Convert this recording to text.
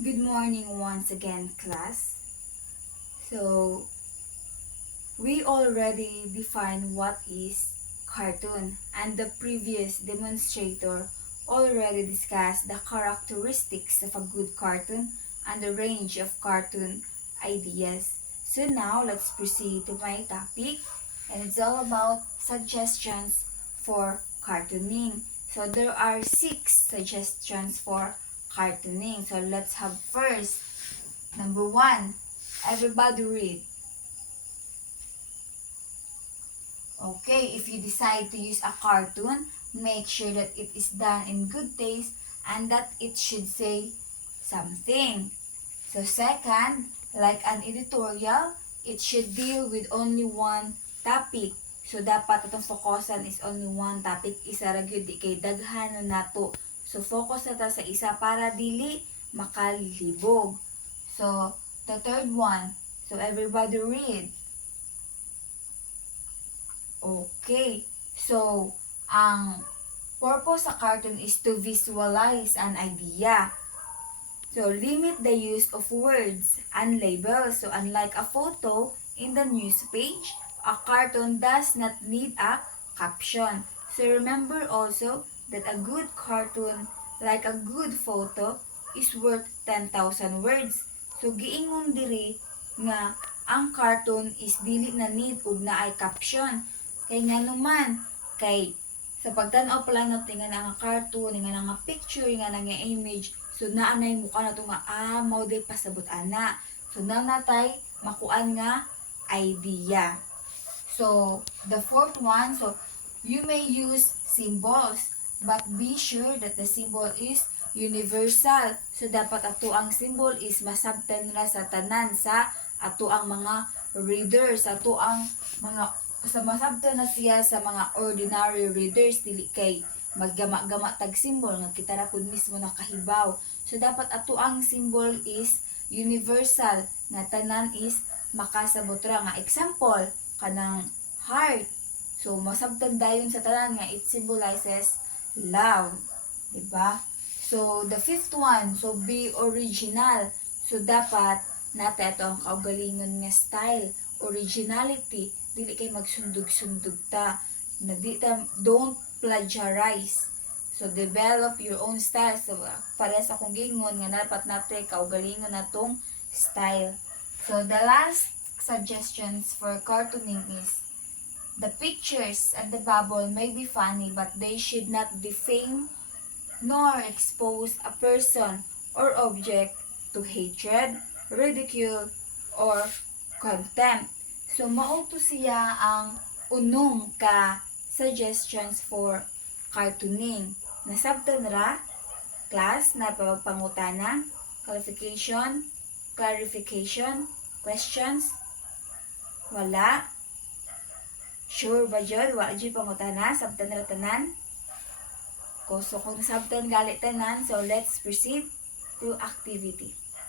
Good morning once again, class. So, we already defined what is cartoon, and the previous demonstrator already discussed the characteristics of a good cartoon and the range of cartoon ideas. So now, let's proceed to my topic, and it's all about suggestions for cartooning. So there are 6 suggestions for cartooning. So let's have first, number 1, everybody read. Okay, if you decide to use a cartoon, make sure that it is done in good taste and that it should say something. So second, like an editorial, it should deal with only one topic. So dapat itong focusan is only one topic. Isa ra gyud di kay daghan na nato. So focus na ta sa isa para dili makalibog. So the third one, so everybody read. Okay. So, ang purpose sa cartoon is to visualize an idea. So, limit the use of words and labels. So, unlike a photo in the news page, a cartoon does not need a caption. So, remember also that a good cartoon, like a good photo, is worth 10,000 words. So, giingon diri nga ang cartoon is dili na need og na ay caption. Kay nga naman, kay sa pagtanaw pala no, tinga na nga cartoon, nga na nga picture, nga na nga image, so naanay mukha na to nga, mao day pasabot ana. So na natay makuan nga idea. So, the fourth one, so you may use symbols, but be sure that the symbol is universal. So, dapat ato ang symbol is masabtan na sa tanan sa ato ang mga readers, ato ang mga sa masabtan na siya sa mga ordinary readers, dili kay maggama-gama tag symbol nga kita ra pud mismo nakahibaw. So dapat ato ang symbol is universal nga tanan is makasabot ra nga example kanang heart. So masabtan dayon sa tanan nga it symbolizes love, di ba? So the fifth one, so be original. So dapat nata ito ang kaugalingon nga style, originality, dili kay magsundog-sundog ta, na don't plagiarize. So develop your own style. So para sa kong gingon nga dapat natin kaugalingon natong style. So the last suggestions for cartooning is the pictures and the bubble may be funny, but they should not defame nor expose a person or object to hatred, ridicule, or contempt. So, mauto siya ang unong ka suggestions for cartooning. Nasabtan ra, class, na pagpangutana, clarification, questions, wala. Sure ba jud? Wala jud pangutana, sabtan ra tanan. So, kung nasabtan galit tanan, so let's proceed to activity.